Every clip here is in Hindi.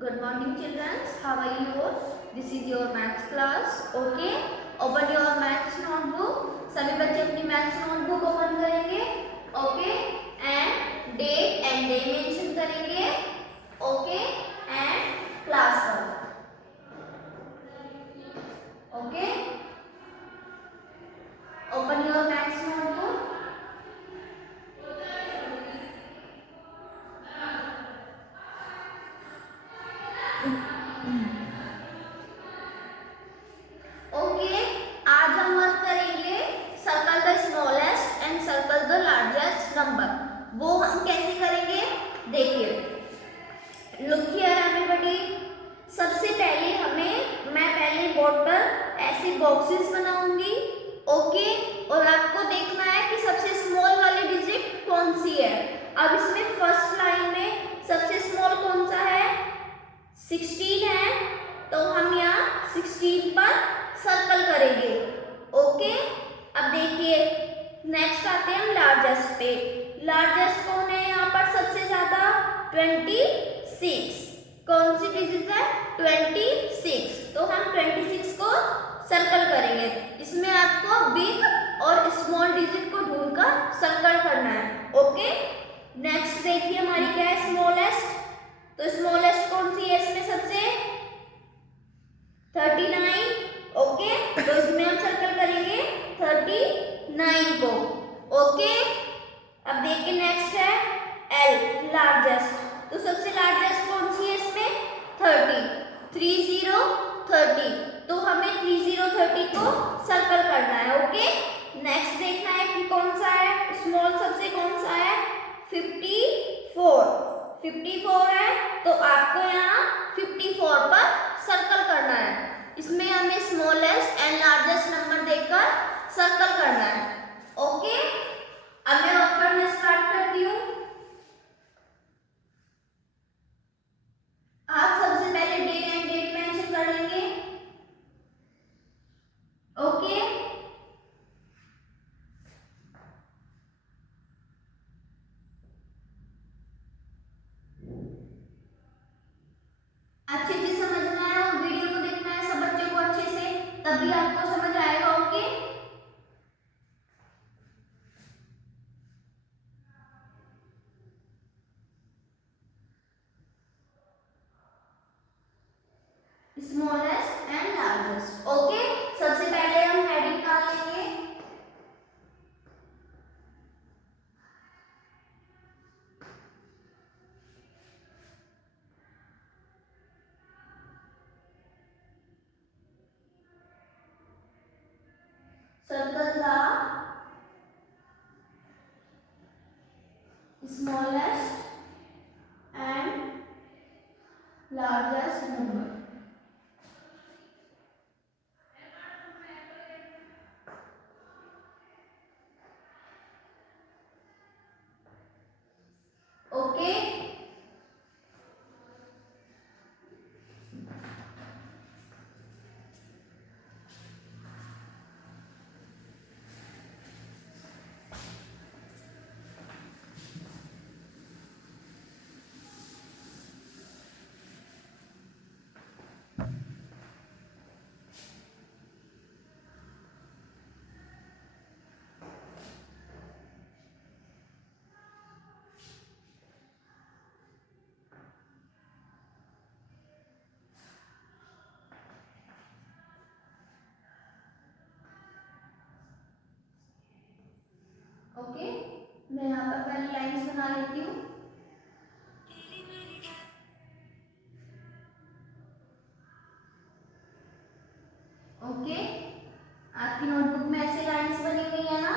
Good morning children. How are you all? This is your maths class. Okay. Open your maths notebook. सभी बच्चे अपनी maths notebook open करेंगे. Okay. And date and day mention करेंगे. Okay. And class work. Okay. Open your maths notebook. Okay, आज हम वर्क करेंगे circle the smallest and circle the largest number. वो हम कैसे करेंगे देखिए. Look here everybody. सबसे पहले मैं पहले बोर्ड पर ऐसे बॉक्सेस बनाऊंगी. ओके, और आपको देखना है कि सबसे स्मॉल वाली डिजिट कौन सी है. अब इसमें फर्स्ट लाइन में सबसे स्मॉल कौन सा है? 16 है. तो हम यहाँ 16 पर सर्कल करेंगे. ओके, अब देखिए नेक्स्ट आते हैं हम लार्जेस्ट पे. लार्जेस्ट कौन है यहाँ पर सबसे ज्यादा? 26. कौन सी डिजिट है? 26. तो हम 26 को सर्कल करेंगे. इसमें आपको बिग और स्मॉल डिजिट को ढूंढकर सर्कल करना है. ओके, नेक्स्ट देखिए हमारी क्या है? स्मॉलेस्ट. तो स्मॉलेस्ट कौन सी है इसमें सबसे? 39. ओके, तो इसमें हम सर्कल करेंगे 39 को. ओके, अब देखिए नेक्स्ट है एल लार्जेस्ट. तो सबसे लार्जेस्ट कौन सी है इसमें? 30. 30. तो हमें 30 को सर्कल करना है. ओके, नेक्स्ट देखना है कि कौन सा है स्मॉल सबसे कौन सा है? 54 है. तो आपको यहाँ 54 पर सर्कल करना है. इसमें हमें स्मॉलेस्ट एंड लार्जेस्ट नंबर देकर सर्कल करना है. ओके, अब मैं वर्क करना स्टार्ट करती हूँ. आप सबसे पहले डे एंड डेट मेंशन कर लेंगे. ओके, अच्छे से समझना है और वीडियो को देखना है सब बच्चों को अच्छे से, तभी आपको समझ आएगा. Okay, smallest and largest. Okay, सबसे पहले हम हेडिंग डाल लेंगे. Circle the smallest and largest number. Okay, okay, मैं यहाँ पर पहले लाइंस बना लेती हूँ. ओके, आपकी नोटबुक में ऐसे लाइंस बनी हुई है ना.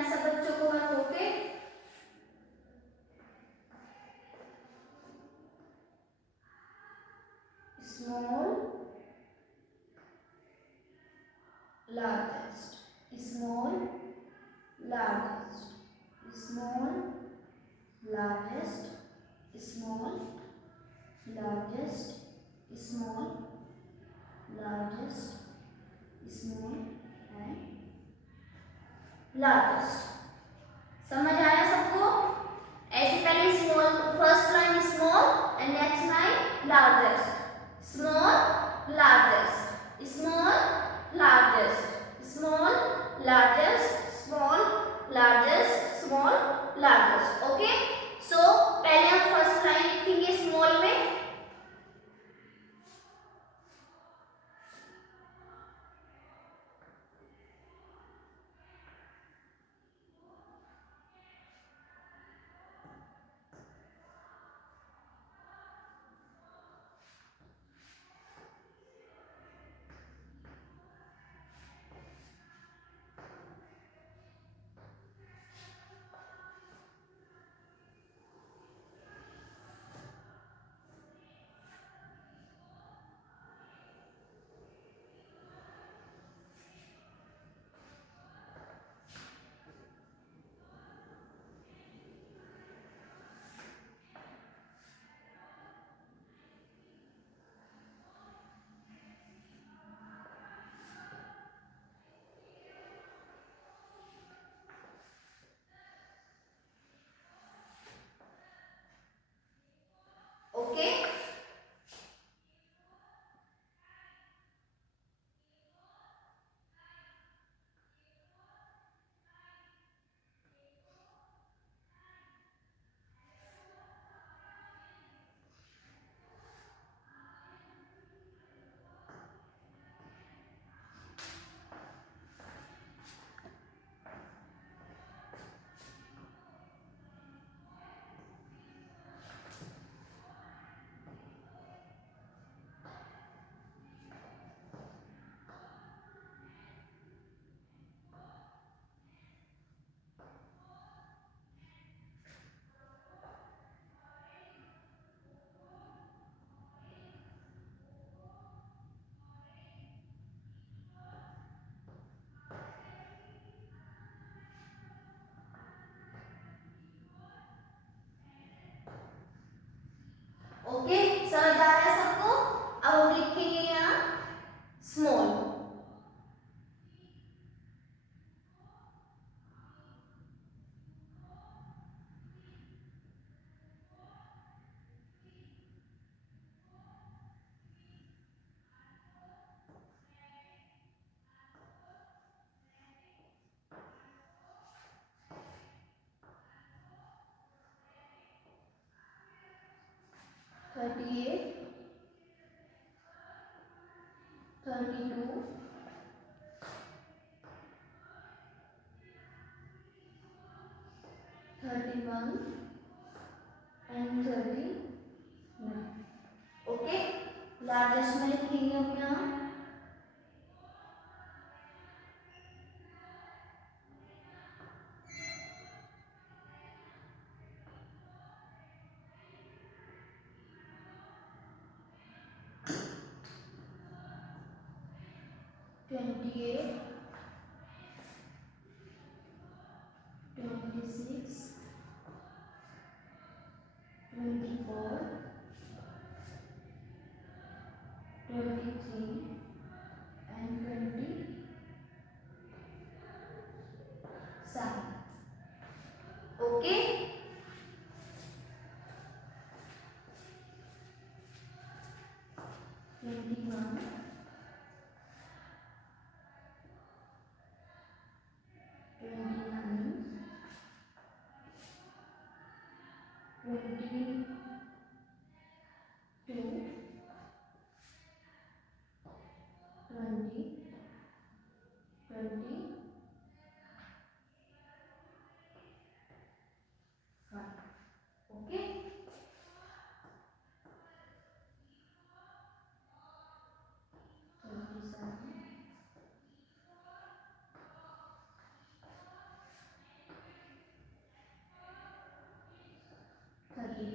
हैं सब बच्चों को work. Okay, small largest, small largest, small largest, small largest, small largest, small and largest। समझ आया सबको? ऐसे पहले small, first line small and next line largest, small largest, small largest, small largest, small largest, small largest। Okay, so पहले हम फर्स्ट लाइन लिखेंगे स्मॉल में। Okay, 38, 32, 31 and 39। ओके, लार्जेस्ट में लिखेंगे हम यहाँ 28, 26, 24, 23 and 27। ओके, 21, 29, 22, 20, 25। ओके, 37, 35,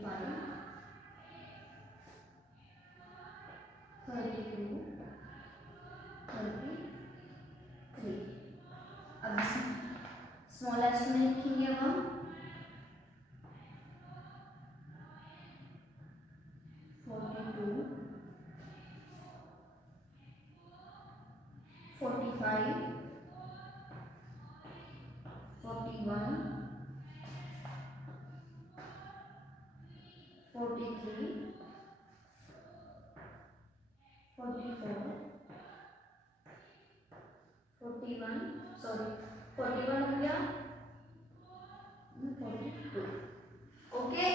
32, 33। अब स्मॉलेस्ट में लिखेंगे हम 42, 45, 41, 43, 44, 41, सॉरी 41 हो गया, 42। Okay,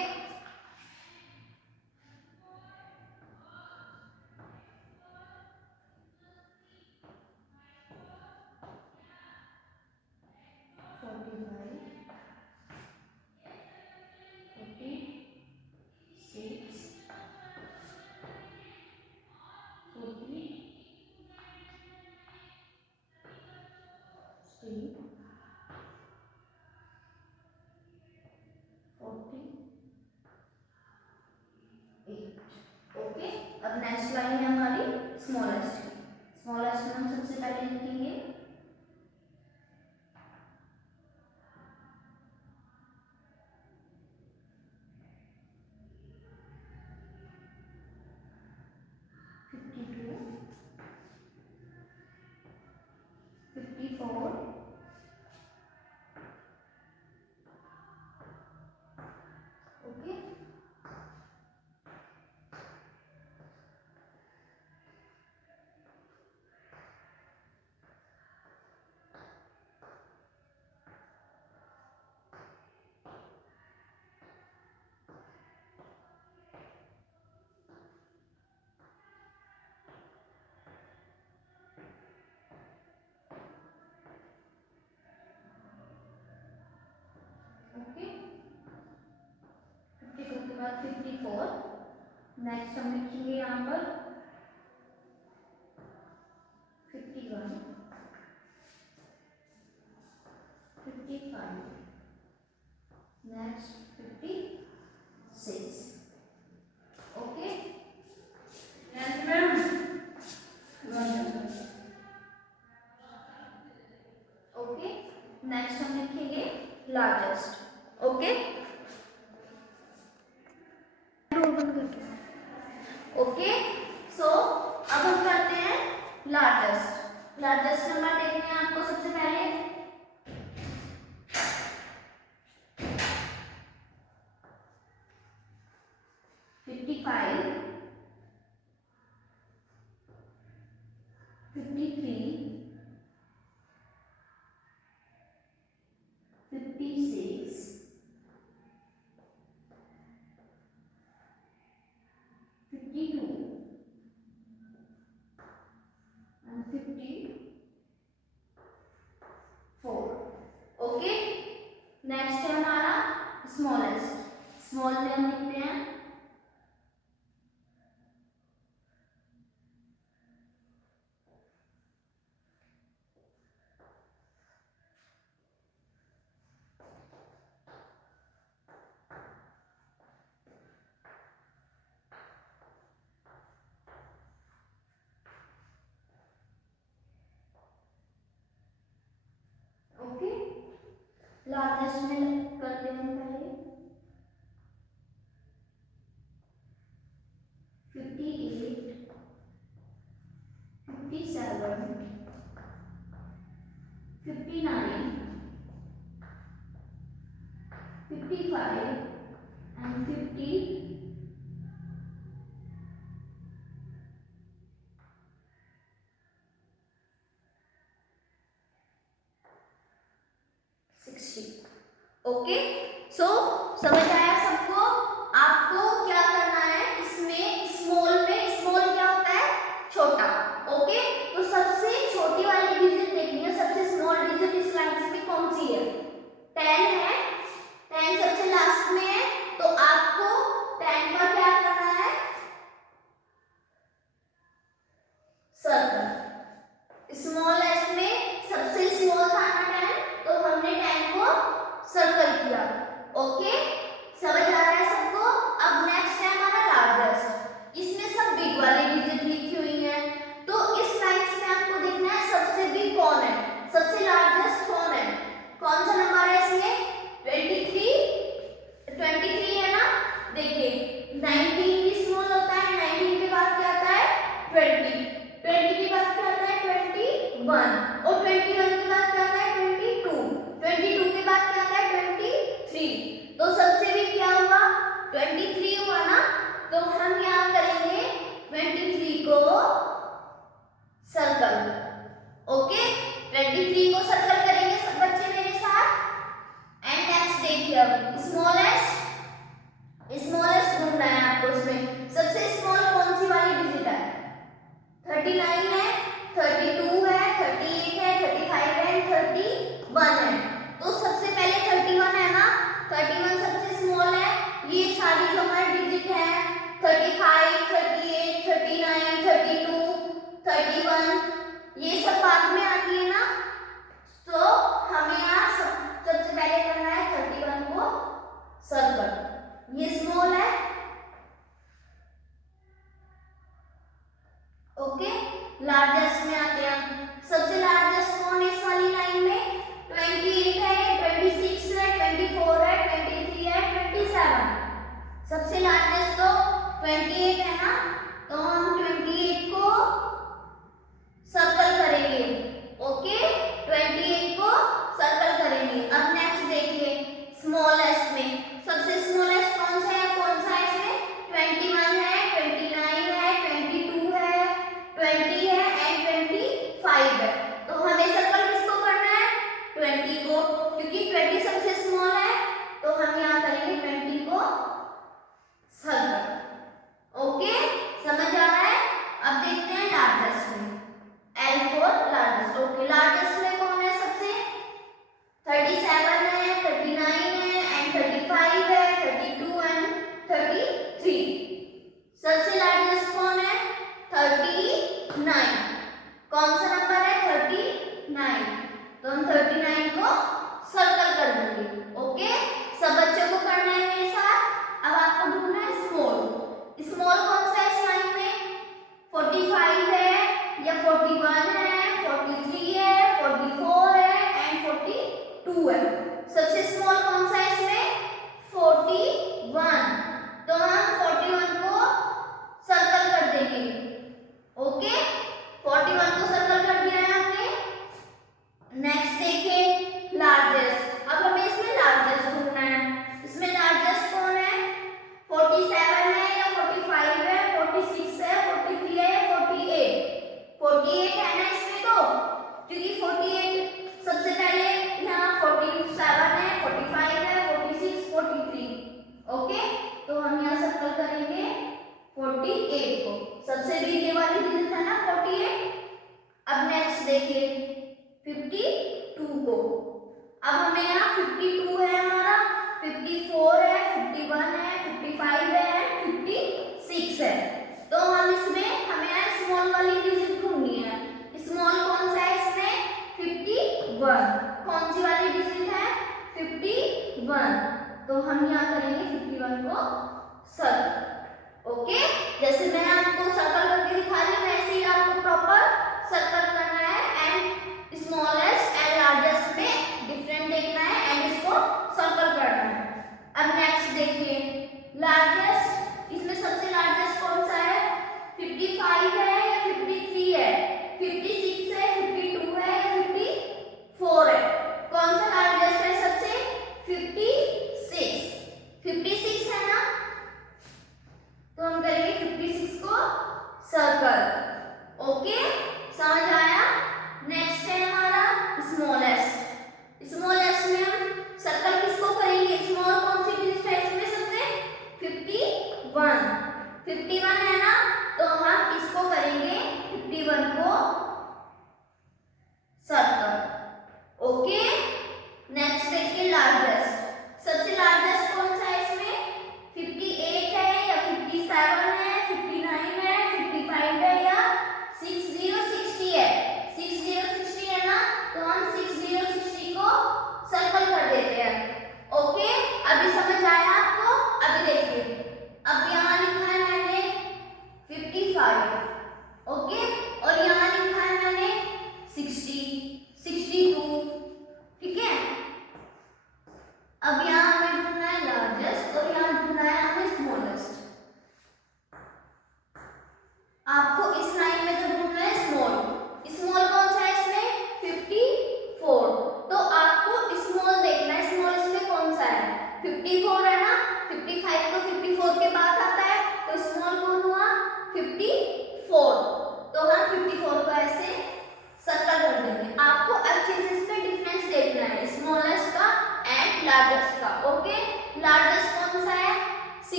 okay. अब नेक्स्ट लाइन है हमारी स्मॉलेस्ट की। स्मॉलेस्ट में हम सबसे पहले लिखेंगे 52, 54, ओके। ओके, 52 के बाद 54। नेक्स्ट हम लिखेंगे यहाँ पर 51, 55, नेक्स्ट 56। Okay, okay. नेक्स्ट हम लिखेंगे लार्जेस्ट। Okay, okay. सो अब हम करते हैं लार्जेस्ट। लार्जेस्ट नंबर देखते हैं आपको सबसे पहले 55, 53, 56, 52 and 54। ओके, नेक्स्ट है हमारा स्मॉलेस्ट। स्मॉल में हम लिखते हैं लार्जेस्ट में करते हैं पहले 58, 57, 59, 55 and 60। ओके, सो समझ आया सबको? आपको क्या करना है इसमें, स्मॉल में, स्मॉल क्या होता है? छोटा। ओके, तो सबसे छोटी वाली डिजिट देखनी है, सबसे स्मॉल डिजिट इस लाइन में कौन सी है? 10 है। 10 सबसे लास्ट में है, तो आपको 10 पर क्या करना है? सर्कल। स्मॉलेस्ट में सबसे स्मॉल था ना 10, तो हमने 10 को सर्कल किया। ओके, समझ आ रहा है सबको? तो सबसे भी क्या हुआ 23 हुआ ना, तो हम क्या करेंगे 23 को सर्कल। ओके 23 को सर्कल करेंगे सब बच्चे मेरे साथ। एंड नेक्स्ट देखिए अब स्मॉलेस्ट ढूंढना है आपको। इसमें सबसे स्मॉल कौन सी वाली डिजिट है 39 है, 32 है, 38 है, 35 है, 31 है। तो सबसे पहले 31 है ना, 31 सबसे स्मॉल है। ये सारी जो हमारी डिजिट है 35, 38, 39, 32, 31 ये सब बाद में आती है ना, तो हमें यहाँ सबसे पहले करना है 31 को सर्कल। ये स्मॉल है। ओके लार्जेस्ट में आते हैं। सबसे लार्जेस्ट कौन है इस वाली लाइन में 28 है, 26 है, 24 है, 23 है, 27। सबसे लार्जेस्ट तो 28 है ना, तो हम 28 को सर्कल करेंगे। ओके 28 को सर्कल करेंगे। अब नेक्स्ट देखिए स्मॉलेस्ट में सबसे स्मॉलेस्ट कौन सा है इसमें 21 है, 29 है, 22 है, 20 है एंड 25 है। तो हमें सर्कल किसको करना है 20 को, क्योंकि 20 सबसे स्मॉल है, तो हम यहाँ करेंगे 20 को सर्कल। ओके समझ आ रहा है। अब देखते हैं लार्जेस्ट में L for largest. Okay largest में कौन है सबसे 37 है, 39 है एंड 35 है, 32 एंड 33। सबसे लार्जेस्ट कौन है 39। कौन सा नंबर है 39, तो हम 39 को सर्कल कर देंगे। ओके सब बच्चों को करना है मेरे साथ। अब आपको ढूंढना है स्मॉल कौन सा है इस लाइन में 45 है या 41 है, 43 है, 44 है एंड 42 है। सबसे स्मॉल कौन सा है इसमें 41, तो हम 41 को सर्कल कर देंगे। ओके 41 को सर्कल कर दिया है हमने। नेक्स्ट देखिए लार्जेस्ट। अब हमें इसमें लार्जेस्ट ढूंढना है। इसमें लार्जेस्ट कौन है 47 है या 45 है, 46 है, 43 है या 48 है ना इसमें, तो क्योंकि 48 सबसे पहले यहाँ 47 है, 45 है, 46, 43। ओके तो हम यहाँ सर्कल करेंगे 48 को। सबसे बीच वाली डिजिट है ना 48। अब नेक्स्ट देखिए 52 को। अब हमें यहाँ 52 है हमारा, 54 है, 51 है, 55 है, 56 है। तो हम इसमें हमें यहाँ स्मॉल वाली डिजिट ढूंढनी है। स्मॉल कौन सा है इसमें 51। कौन सी वाली डिजिट है 51, तो हम यहाँ करेंगे 51 को सर्कल। ओके जैसे मैं आपको सर्कल करके दिखा रही हूँ वैसे ही आपको प्रॉपर सर्कल करना है एंड स्मॉलेस्ट एंड लार्जेस्ट में डिफरेंट देखना है एंड इसको सर्कल करना है। अब नेक्स्ट देखिए लार्जेस्ट। इसमें सबसे लार्जेस्ट कौन सा है 55 है या 53 है, 56 है, 52 है या 54 है। कौन सा लार्जेस्ट है सबसे 56 है ना, तो हम करेंगे 56 को सर्कल।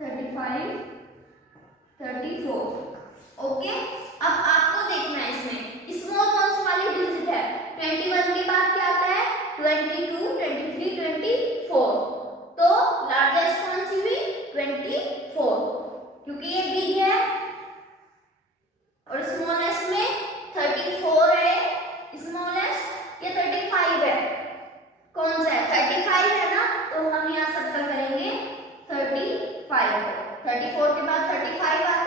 35, 34। ओके, अब आपको देखना है इसमें स्मॉल कौन सी वाली डिजिट है। 21 के बाद क्या आता है, 22, 23, 24। तो लार्जेस्ट कौन सी हुई, 24, क्योंकि ये बिग है। और स्मॉलेस्ट में 34 है, स्मॉलेस्ट ये 35 है। कौन सा है, 35 है ना, तो हम यहाँ सर्कल करेंगे 35। 34 के बाद 35 आता